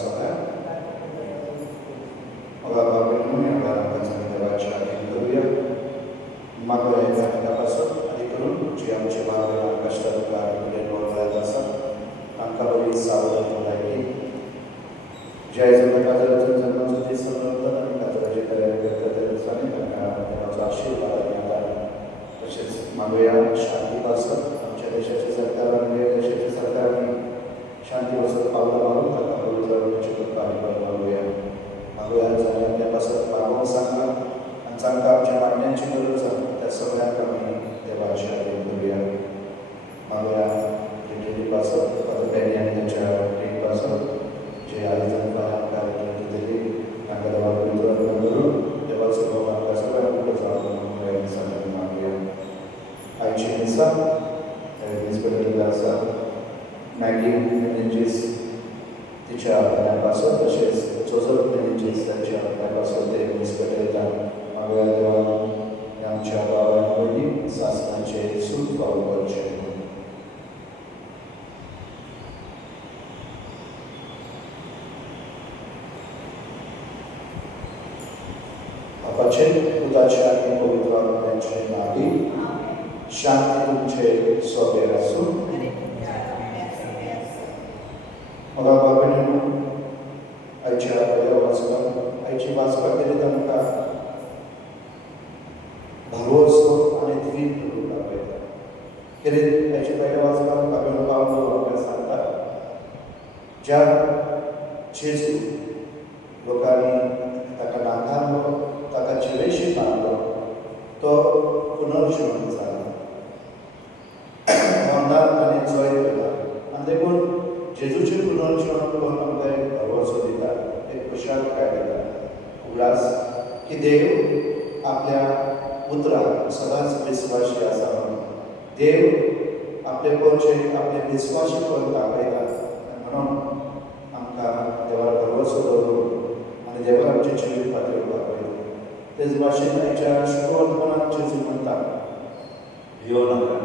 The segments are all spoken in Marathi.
सोहळा बाबा म्हणून देवाची आठवण करूया. मागोया घातल्यापासून आधी करून जे आमचे भावना कष्टात वगळत असतात तांकां बरी सावध भलायकी जे काजराचो जन्माचो दीस मनयतात आनी काजराची तयारी करता त्या दिसांनी तांकां देवाचो आशिर्वाद मेळटा. तशेंच मागोया शांती पासत आमच्या देशाचे सरकार आनी देशाचे सरकारांनी शांती वसत पावलां मारून ताका पवित्र करपा मागोया. मागोया जाल्या पासत मागोवंक सांगला आनी जांकां आमच्या मागण्यांची गरज आसा त्या सगळ्यांक आमी देवाची आठवण करूया. मागोया रिट्रीटी पासत बेनी आनी तेंच्या टीम पासत जे आयज आमकां रिट्रीटी दिली तांकां देवा पवित्र करून देवाचो भोव आमकां सगळ्यांक जावं दिसांनी मागोया. आयची दिसा हॉस्पिटल आसा मॅगी मेनेजीस तिच्या पासून तशेंच जोझफ मेनेजीस तांच्या पासून ते हॉस्पिटलांत मागोया देवान आमच्या बाबां भयणी सासणांचे सूख फावो करचें. बापाचे उदाच्या आनी पवित्र आत्म्याचे नावी शांती तुमचे सोबेर आसूं. मग बाबांनी आयच्या आयची वाचपाक दिली तांकां भारोसो आनी धीर करून दाखयता. कितें आयच्या पयल्या वाचपाक बाबान पावलो आमकां सांगता ज्या जेजू लोकांनी ताका नाकारलो ताका जिवेशीं मारलो तो पुनर्जीवन जाला मरणान आनी जय केला आनी देखून जेजूचे पुनर्जीवन करून आमकां एक भरवसो दिता, एक खुशालकाय दिता, उगडास की देव आपल्या पुत्राक सदांच विस्वाशी आसा म्हणून देव आपले पोरचेक आपले विस्वाशी करून दाखयता म्हणून आमकां देवार भरवसो दवरून आनी देवान आमचे जिवीत पातळी दाखयता. तेच भाशेन आयच्या शुभवर्तमानांत जेजू म्हणटा भियो नाका,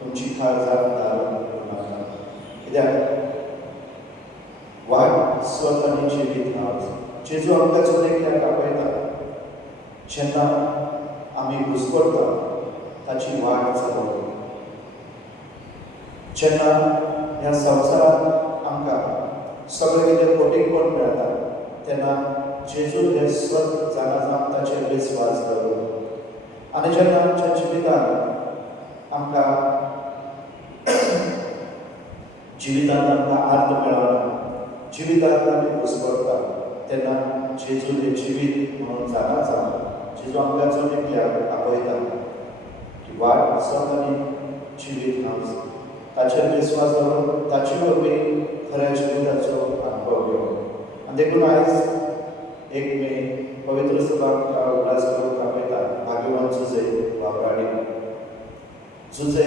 तुमची खारजात दारांत दवरूं नाका. कित्याक वाट स्वत आनी जिवीत हांव जेजू आमकां चलयल्याक आपयता. जेन्ना आमी घुस्पडटा ताची वाट चलोवप. जेन्ना ह्या संवसारांत आमकां सगळें कितें फटीकपण मेळटा तेन्ना जेजू हे स्वत जाणा जावन ताचेर विस्वास दवरप. आनी जेन्ना आमच्या जिवितांत आमकां अर्थ मेळना, जिवितांत आमी घुस्पडटा तेन्ना जेजू हें जिवीत म्हणून जाणा जावन जेजू आमकां चलयल्याक आपयता की वाट स्वत आनी जिवीत हांव ताचेर विस्वास दवरून ताचे वरवीं खऱ्या जिविताचो अनुभव घेवप. आनी देखून आयज 1 मे पवित्र सभाक उगडास करूंक आपयता भाग्यवान जुझे वापराडी. जुझे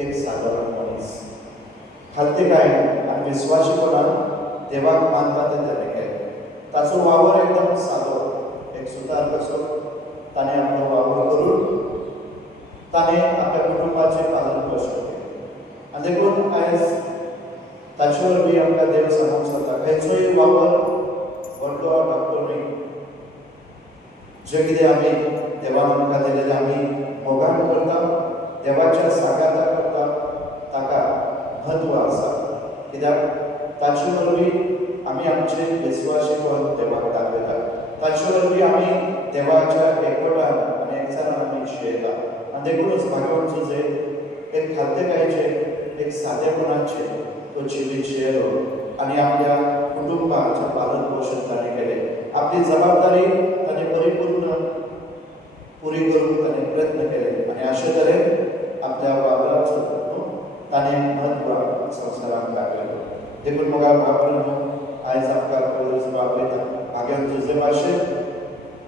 एक सादारण मनीस खाद्यकाय आनी विस्वाशीपणान देवाक मानता ते ताणें केलें. ताचो वावर एकदम सादो, एक सुतार कसो ताणें आपलो वावर करून ताणें आपल्या कुटुंबाचें पालन पोशण केलें. आनी देखून आयज ताचे वरवीं आमकां देव सांगूंक सोदता खंयचोय वावर व्हडलो धाकटो न्ही. जें कितें आमी देवान आमकां दिलेलें आमी मोगान करता, देवाच्या सागाता करता ताका म्हत्व आसा. कित्याक ताचे वरवीं आमी आमचें विस्वाशीपण देवाक दाखयता. ताचे वरवीं आमी देवाच्या एकवटान आनी एकचारान आमी जियेता. आनी देखूनच भाग्यवान जुझे एक खाद्यकायेचें एक सादेपणाचें तो जिवीत जियेलो आनी आपल्या कुटुंबाचें पालन पोशण ताणें केलें. आपली जबाबदारी ताणें परिपूर्ण पुरी करूंक ताणें प्रयत्न केले आनी अशे तरेन आपल्या वावराचो ताणें म्हत्व संवसाराक दाखयलो. देखून मोगा बाबरान आयज आमकां पवित्र आपयता भाग्यवान जुझे भाशेन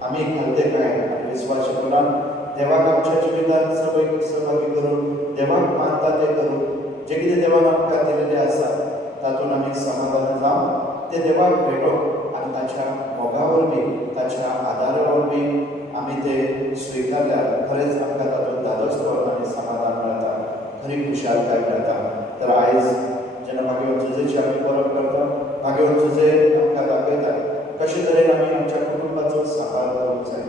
आमी खाद्यकाय आनी विस्वाशीपणान देवाक आमच्या जिवितांत सहभागी करून देवाक मानता तें करून जें कितें देवान आमकां दिलेलें आसा तातूंत आमी समाधान जावन तें देवाक भेटोवप आनी ताच्या मोगा वरवीं ताच्या आदारा वरवीं आमी तें स्विकारल्यार खरेंच आमकां तातूंत धादोसपण आनी समाधान मेळटा, खरी खुशालकाय मेळटा. तर आयज जेन्ना भाग्यवान जुझेची आमी परब करता भाग्यवान तुझे आमकां दाखयता कशे तरेन आमी आमच्या कुटुंबाचो सांबाळ करूंक जाय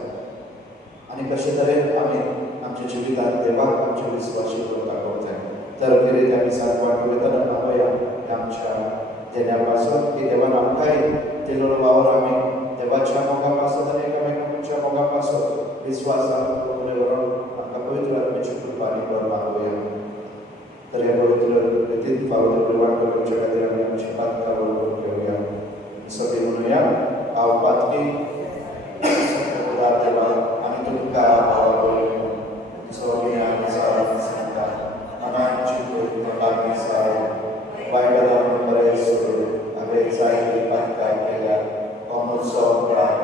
आनी कशे तरेन आमी आमच्या जिवितांत देवाक आमचे विस्वासी करून दाखोवंक जाय. तर कितें आमी सांग वांटो वयतना नावया आमच्या देण्यापासून की देवान आमकांय दिल्लो वावर आमी देवाच्या मोगा पासून आनी एकामेकांच्या मोगा पासून विस्वासान उबे व्हरून आमकां पवित्र आत्म्याची कृपा आनी बर मागोवया. तर ह्या पवित्र रितीन पावले प्रमाण करचे खातीर आमी आमची पातकां वळखून घेवया. सगळीं म्हणुया हांव पातकी देवा आनी तुमकां आवडलो सोनिया सांगता मनाची लागीं साय बायबलान बरें सोडून हांवें जायती पातकां केल्या अमृतसर प्राय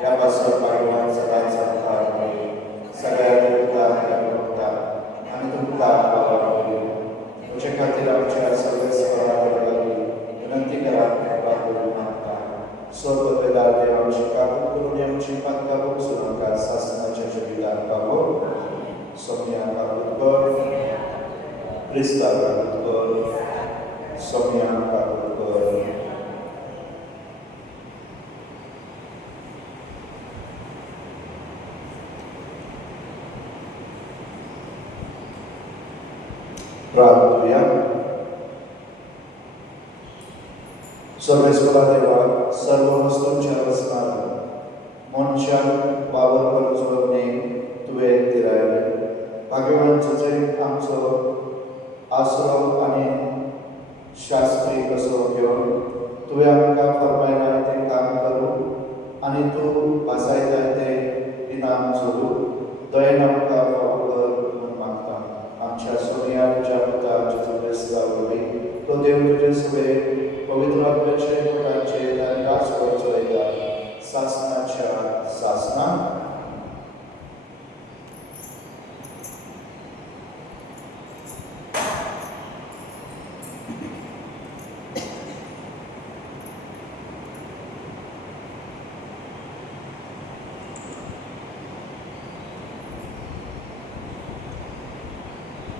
ह्या पासून बायबलान सदांच आमकां सगळ्या देवता आनी तुमकां आवडलो तुजे खातीर आमच्या सर्वेस्पराक विनंती करात मागता स्वर्ग वेदार देव आमची काबूल करून आमची पातकां बसून आमकां सासणाच्या जिवितांत पावो सोम्या काबूल कर क्रिस्ता काबूल कर सोम्या काबूल कर. प्रार्थना. सर्वेस्परा देवा सर्व वस्तूंच्या रचना मनशान वावर करचो नेम तुवें दिरायले. भाग्यवान तुजे आमचो आसरो आनी शास्त्री कसो घेवन तुवें आमकां फरमायला तें काम करूं आनी तूं भासायता तें इनाम सोडूं दयेन आमकां फावो कर म्हूण मागता. आमच्या सोनियाच्या पुता जेजू क्रिस्ता वरवीं तो देव तुजे सगळे पवित्र आत्म्याचे पोटाचेर आनी राजवर चलयता सासणाच्या सासना.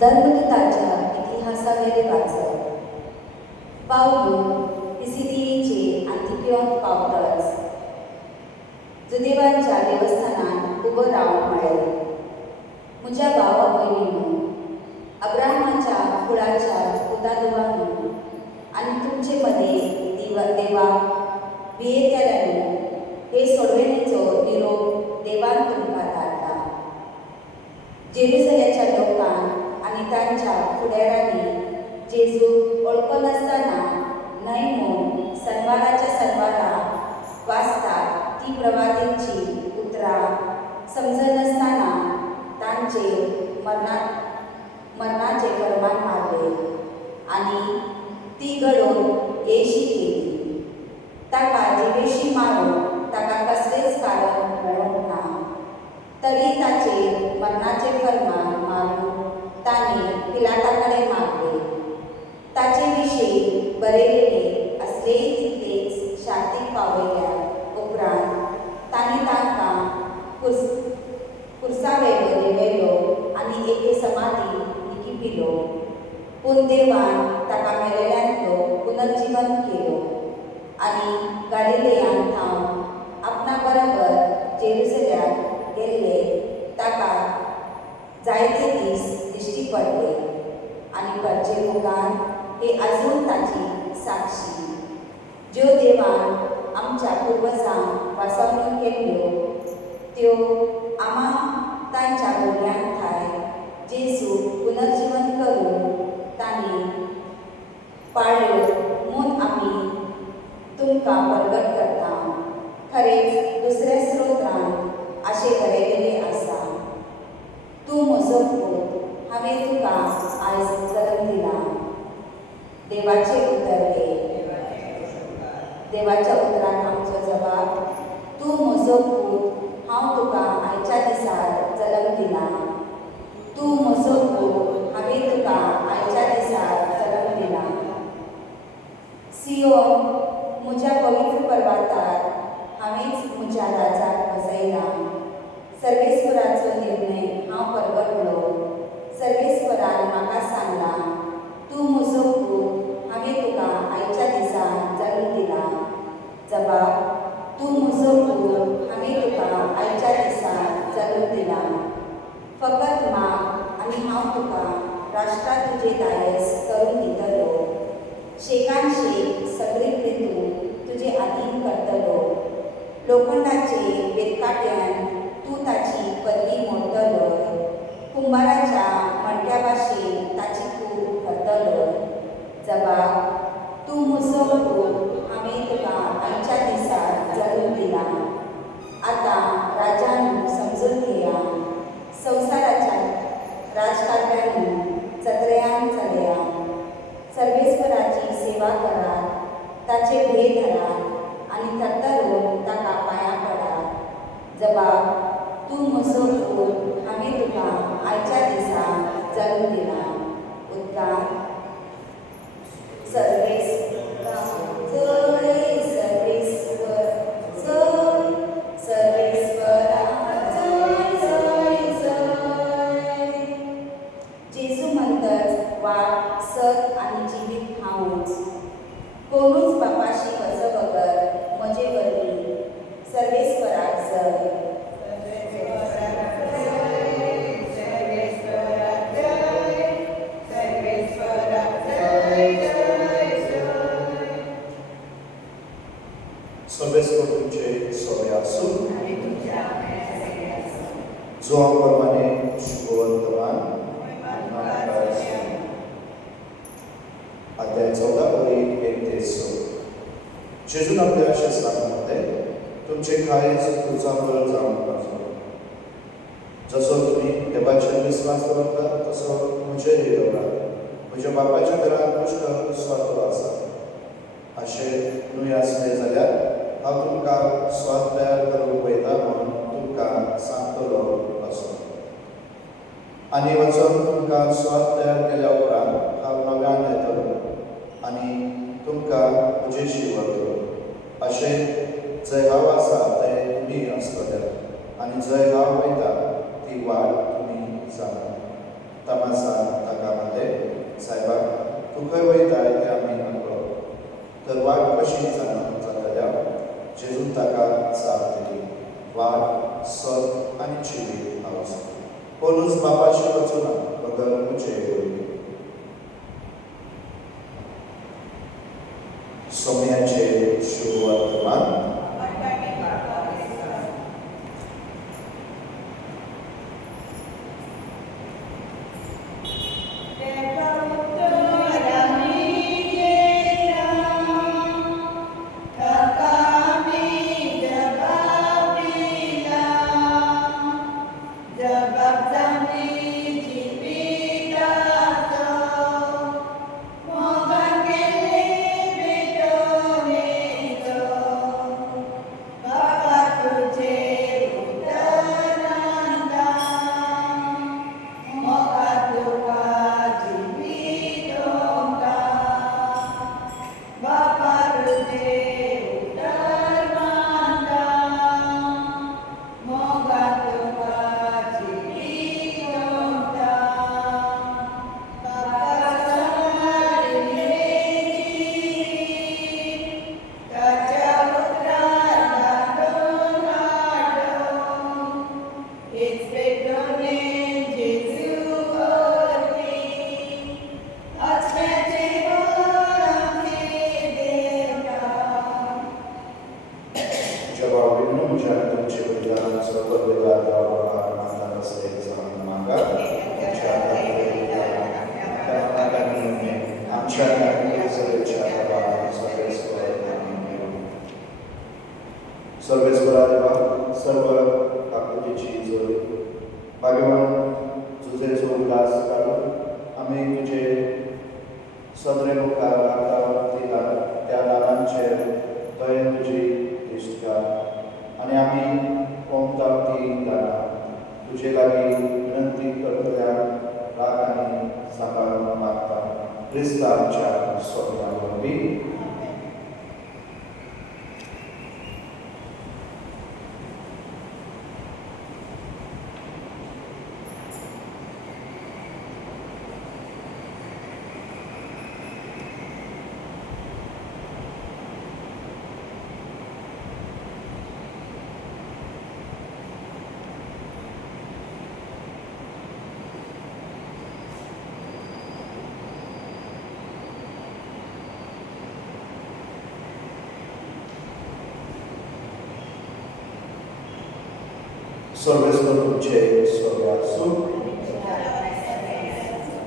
धर्मदूताच्या इतिहासावेले वाचप. पावलो पिसिदियेचे आंतियोक पावतच जुदेवांच्या देवस्थानात उबो रावंक मेळ्ळें. म्हज्या भावा भयणींनो, अब्राहमाच्या कुळाच्या पुतादुवांनो आनी तुमचे मदें देवाक बिये केल्यानो हे सोडवणेचो निरोप देवान तुमकां धाडला. जेरुसलेमच्या लोकांक आनी तांच्या फुडाऱ्यांनी जेजू वळखो नासतना न्हय म्हूण सनवाराच्या वाचतात ती प्रवादींची उतरां समजनासतना तांचेर मरणाचे फर्मान मारले आनी ती घडोवन येशी केली. ताका जिवेशी मारून ताका कसलेंच कारण मेळोंक ना. तरी ताचेर मरणाचे फर्मान मारून तांणी पिलाता कडेन मागले. ताचे विशीं बरयलेले असलेय तितलेच शांतीक पावयल्या उपरांत तांणी तांकां कुर्सावेलो देंवयलो आनी एके समाधी लिखिपिलो. पूण देवान ताका मेलेल्यांतलो पुनर्जीवन केलो आनी गालिलेयांत थांवन आपणा बरोबर जेरुसलेमाक गेल्ले ताका जायते दीस दिश्टी पडले आनी घरचे लोकांक हे आजून ताची साक्षी. ज्यो देवान आमच्या पुर्वजांक वासवणूक केल्ल्यो त्यो आमां तांच्या भुरग्यांक थाय जेजू पुनर्जीवन करून तांणी पाळ्ळ्यो म्हूण आमी तुमकां परगट करता. खरेंच दुसऱ्या स्रोत्रांत अशें बरयलेलें आसा. तूं म्हजो पूत, हांवें तुका आयज जल्म दिला. देवाचे उतर हे. देवाच्या उतराक आमचो जबाब. तूं म्हजो पूत, हांव तुका आयच्या दिसार जल्म दिला. तूं म्हजो पूत, हांवें तुका आयच्या दिसार जल्म दिला. सियोन, म्हज्या पवित्र पर्वतार हांवेंच म्हज्या राजाक बसयला. सर्वेस्पराचो निर्णय हांव परगटलो. सर्वेस्परान म्हाका सांगला, तूं म्हजो पूत हांवें तुका आयच्या दिसा जल्म दिला. फकत माग आनी हांव तुका राष्ट्रांत तुजे दायज करून दितलो. शेकान शेक सगळीकडे तुजे आधीन करतलो. लोखंडाचे बेतकाट्यान तूं ताची पदवी मोडटलो. कुंभाराच्या मणक्या भाशेन ताची तूं करतलो. जबाब, तूं म्हजो पूत हांवें तुका आयच्या दिसा जल्म दिला. आतां राजान समजून घेया. संवसाराच्या राजकारण्यांनी चत्र्यान चलया. सर्वेस्पराची सेवा करात, ताचे ध्येय धरात आनी थरथरून ताका पांयां पडात. जबाब, तूं म्हजो पूत हांवें तुका आयच्या दिसा जल्म दिला. उद्गार सर्वेस्पर जय सर्वेस्पर जय सर्वेस्परा जय जय जय. जेजू म्हणटच वाट सत आनी जिवीत हांवूच. कोणूच बापाशी वचबगर म्हजे वरवीं. सर्वेस्पराक जय. सर्वेस्पर तुमचे सोबे आसूं. जोहाप्रमाणे शुभवर्तमान अध्याय 14:1-13. जेजून आपल्या शास्त्रांमध्ये तुमचे काळीज उजागर जावन वचो. जसो तुम्ही देवाचेर विस्वास दवरतात तसो म्हजेर दवरात. म्हज्या बापाच्या घरांत पुष्कळ स्वार्थ आसा. अशें न्हय आसलें जाल्यार हांव तुमकां स्वाद तयार करूंक वयता म्हणून तुमकां सांगतलो असो. आनी वचून तुमकां स्वाद तयार केल्या उपरांत हांव नव्यान येतलो आनी तुमकां म्हजेशी व्हरतलो. अशें जंय हांव आसा थंय तुमी आसतले आनी जंय हांव वयता ती वाट तुमी जाणा. तमासान ताका म्हणलें, सायबाक, तूं खंय वयता तें आमी नकळो. तर वाट कशी जाताल्या? जेजून ताका जाप दिली, वाट सत आनी जिवीत हांवूच. कोणूच बापाशी वचूना बगर म्हजे वरवीं. सोम्याचे शुभ वर्तमान. सर्वेस्परा देवा, सर्व काकुतीची जोड भाग्यवान तुझेचो उल्हास काढून आम्ही तुझे सदरे मुखार वातावरण दिला त्या दानांचेर दयेन तुजी दिश्ट घाल आनी आमी ओमता ती दानां तुजे लागीं विनंती करतल्यांक राग आनी सांबाळून मागता. क्रिस्तांच्या स्वप्नां वरवीं. सर्वेस्वर तुमचे सोबे आसूं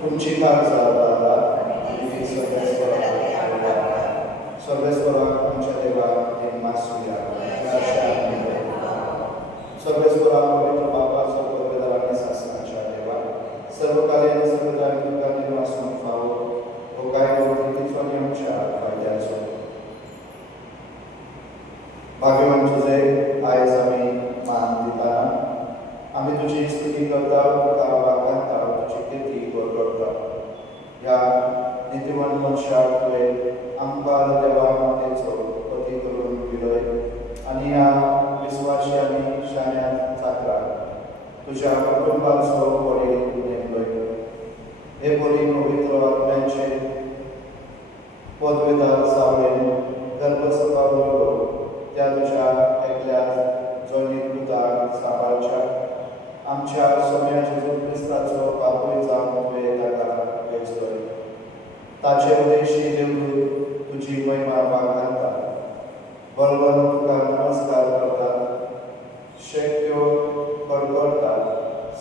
तुमची काळजां सर्वेस्वराक आमच्या देवाक एक मासूया सर्वेस्वराक पवित्र बाबा सर्ववेदार आनी शासनाच्या देवा सर्वकाली आनी सर्वकाली तुका वाचून फावो हो काय प्रवृत्तीचो आनी आमच्या फायद्याचो भाग्यवान तुझे आयज आमी मान दिताना आमी तुजी स्तुती करता तुका वागता तुजी किर्ती करता ह्या नितीवान मनशाक तुवें आमकां देवा मातेचो पती करून दिलोय आनी ह्या विस्वाशी आनी शाण्या चाकराक तुज्या कुटुंबाचो बळी नेमलोय हे बळी पवित्र आत्म्याचे पदवेदार सावळेन गर्भसभा बरोबर त्या तुज्या एकल्या जोडणीक पुताक सांबाळच्या आमच्या सोम्या जेजू क्रिस्ताचो बापूय जावन तुवें ताका वेचलोय ताचे उदेशी देव तुजी महिमा वागता बरोबर तुका नमस्कार करता शक्यो करता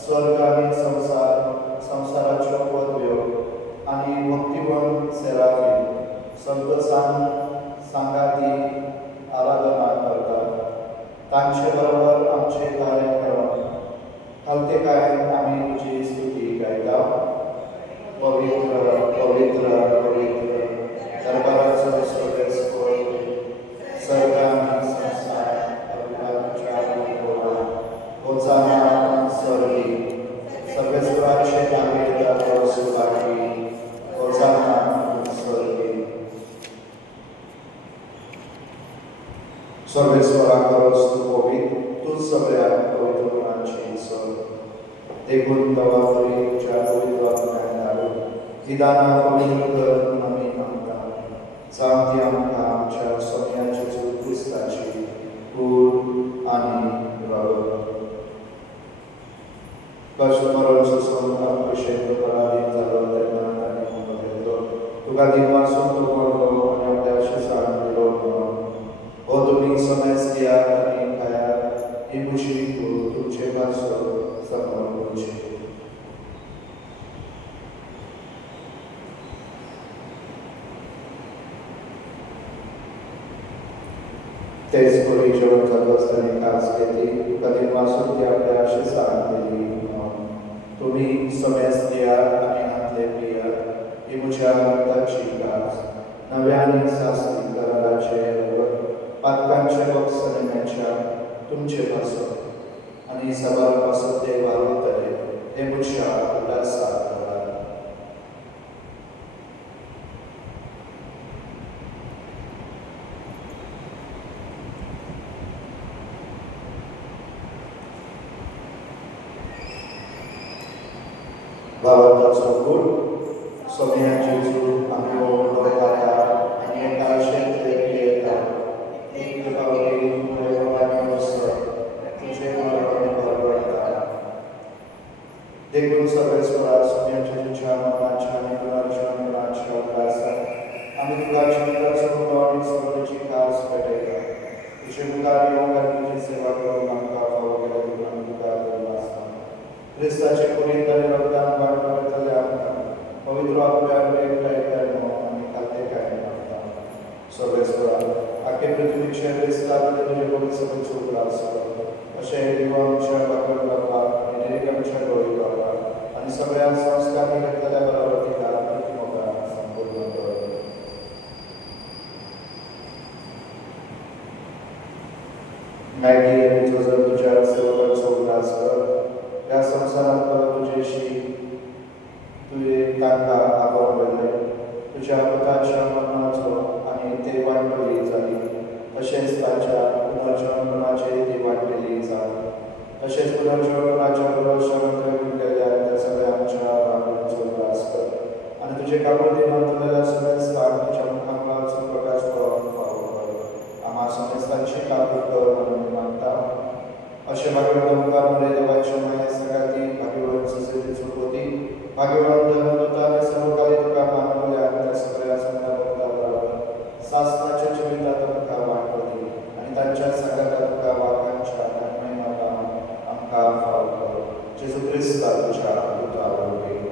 स्वर्ग आनी संसाराच्यो पदव्यो आनी भक्तिवन सेराफी सांगाती आराधना करता तांचे बरोबर आमचे कार्य करून हलते काय आमी तुजी स्तुती गायता पवित्र पवित्र पवित्र दरबाराचो सर्वेस्वर सर्ग आनी संसार होसाना स्वर्गी सर्वेस्वराचे नावे सुभागी होसाना स्वर्गी सर्वेस्वरा करोस तू पवित्र तूच सगळ्या पवित्र गुणांची सर देखून दवा करी तुझ्या पवित्र आत्म्यान धाडून विधाना पवित्र कर आमी आमकां सांगती आमकां आमच्या सोम्याचे जेजू क्रिस्ताची कूड आनी रगत कश्ट मरण सोसून अपयशेंत पराधीन जालो तेन्ना ताणें म्हणून घेतलो तुका दिनवासून तूं व्हरलो आनी आपल्या शिसाक दिलो म्हणून हो तुमी समज दियात आनी खायात ही खुशी तुमचे पासो समोर उरची तेच करी जेवण जाता आसतना खास घेतली तुका दिनवासून ती आपल्या शिसाक दिली तुम्ही समज दियात आनी हातले पियात ही म्हज्या रक्ताची खास नव्या आनी सासरी कराराचे पातकांचे बक्षण्याच्या तुमचे पासो आनी सवार पासो ते वावरतले हे म्हज्या उल्हासाक करा वावरताचो गूड सोम्या जेजू आमी व्हडलो खाता आनी एका शेत येता एक पावली आनी वस्त्र तुजे परवडता देखून सर्वेस्वरा सोम्या जेजूच्या मनाच्या आनी गुणाच्या उल्हासाक आमी तुका जिविताचो उलो आनी स्वर्गाची खास भेटयता तुजे मुखार येवंक आनी तुजी सेवा करूंक आमकां फावो केल्या देखून आमी तुका धन्यवाद क्रिस्ताचे कुडींत आनी रगतान वांटले आमकां पवित्र आत्म्यान एकठांय आनी खातेकाय मागता सर्वेस्वरा आख्खे पृथ्वीचे क्रिस्ताक आनी तुजे पवित्र चूक आसता अशें देवा आमच्या बाकर बापाक आनी देवीक आमच्या डोळी बापाक आनी सगळ्या संस्कार घेतलेल्या बरोबर तिका मोगान संपूर्ण कर मॅगी आनी जोजर तुज्या सेवकाचो उल्हास कर ह्या संवसारांत तुजेशी तुवें तांकां आपोवन व्हेलें तुज्या पुताच्या मरणाचो आनी ते वांटोली जाली तशेंच ताच्या पुनर्जन्माचे ती वांटलेली जाली तशेंच पुनर्जन्माच्या भरवशान तुवें केल्ल्या त्या सगळ्यांच्या बाबतींचो उल्हास कर आनी तुजे काबूल दिनांतलेल्या सगळ्या स्थान तुज्या मुखांतल्याचो प्रकाश पळोवन फावो कर आम्हा समेस्तांची काबूल कर म्हणून मागता अशें भाग्यवान तुमकां बरे देवाचे माये सगळ्याती भाग्यवान सुसेतीचो पोती भाग्यवान धर्मदूता आनी सर्वकाली तुका मानवल्या आनी त्या सगळ्या संतांच्या बरोबर शास्त्राच्या जिवितात तुका वांटोली आनी तांच्या सगळ्या तुका वागांच्या महिमा आमकां ख्रिस्ता तुझ्या अमृतावर होईल.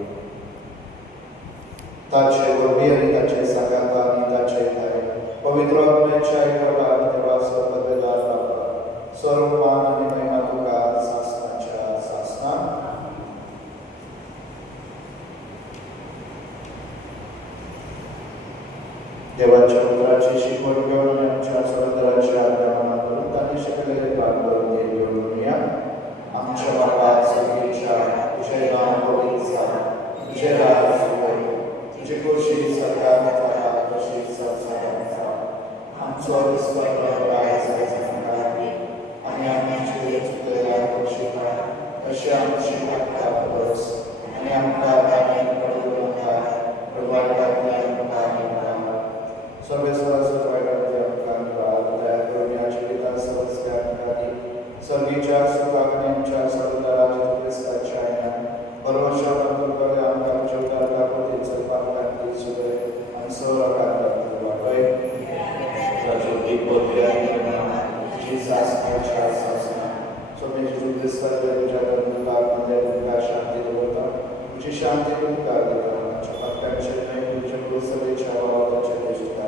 ताचे वरवी आणि ताचे सांगाता आणि ताचे न्याय पवित्र आत्म्याच्या एकटा देवा सर्ववेदार बापा सर्व मान आणि महिमा तुका सासनाच्या सासना. देवाच्या पुत्राची शिकवण घेऊन आणि आमच्या समुद्राची आज्ञा करून त्यांनी शिकलेले पाठ करून घेऊन या. आमच्या बापा सगळीच्या तुझे नाम पवित्र तुझे राज तुझे खुशी सरकार कशी संसाराचा आमचो आणि आमची चुकलेल्या गोष्टींना कशी आमची मागता बस आणि आमका पडू नका सर्वे सर्गीच्या सुखाग्नी आमच्या सर्वदाराच्या ख्रिस्ताच्या परमेश्वर करे आमच्या जीवनात कापती सर्वांना सुरे आणि सर्वकांना वाटय राजोटी बोलल्या जीसस अच्छा सासना सोमे जीसस ख्रिस्ता तुझ्या धर्माला मध्ये तुझ्या शांती देवता तुझी शांती तुका देता चपात्याचे नाही तुझ्या गुरुसभेच्या वावाच्या देशात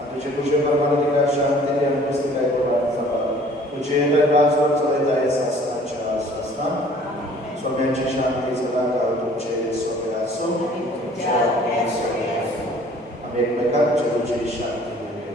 आणि तुझे तुझे परमानंदिका शांती आणि पुस्तकाय कोणाचा तुझे दरबार चलत आहे सासनाच्या सासना स्वाम्यांची शांती सदा काळ तुमचे सोबत असो. आम्ही एकमेकांच्या तुझी शांती देऊया.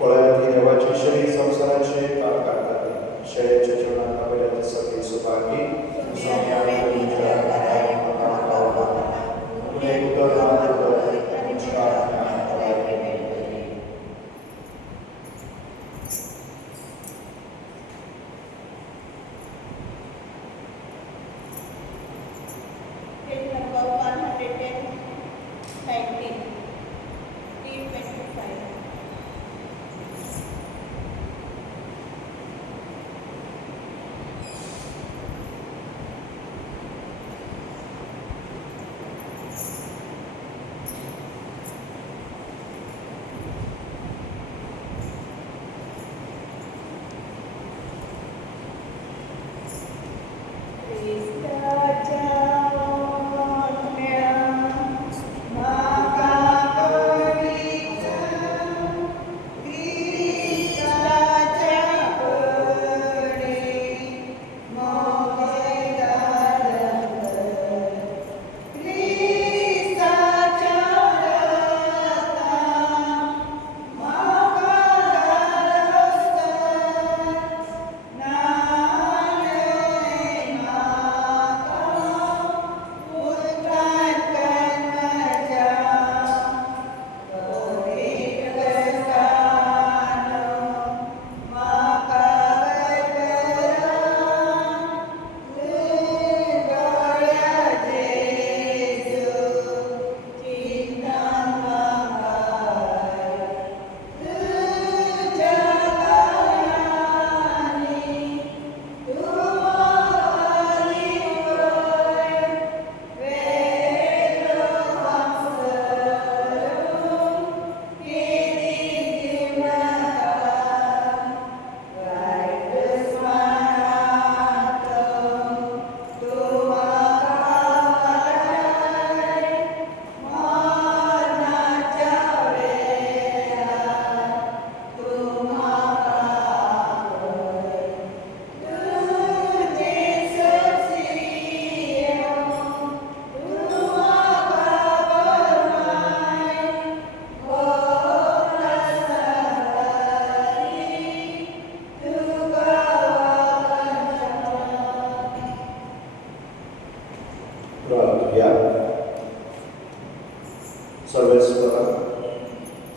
पळयाची देवाची शरीर संसाराचे पाप काढतात शरीराच्या जीवनात आपल्याला सगळी सुभागी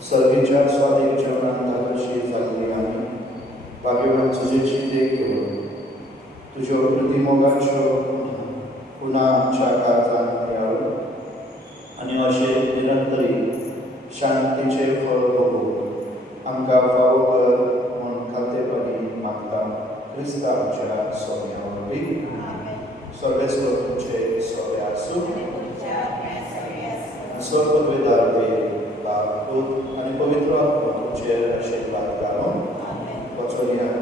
सर्वेच्या स्वाधीन जीवनात आदर्शी झालेली आम्ही भाग्यवान तुझेची देख घेऊन तुझ्या प्रतिमोगाच्या पुन्हा आमच्या काळजात यावं अशे निरंतरी शांतीचे फळ भोगू आमकां फावो कर म्हूण खातेपणी मागता क्रिस्ता आमच्या सोन्या वरवीं. स्वर्गेस्वर तुमचे सोबे आसूं. स्वर्गवेदार देव, बाप, पूत आनी पवित्र आत्मा तुमचे आशिर्वाद घालून वचून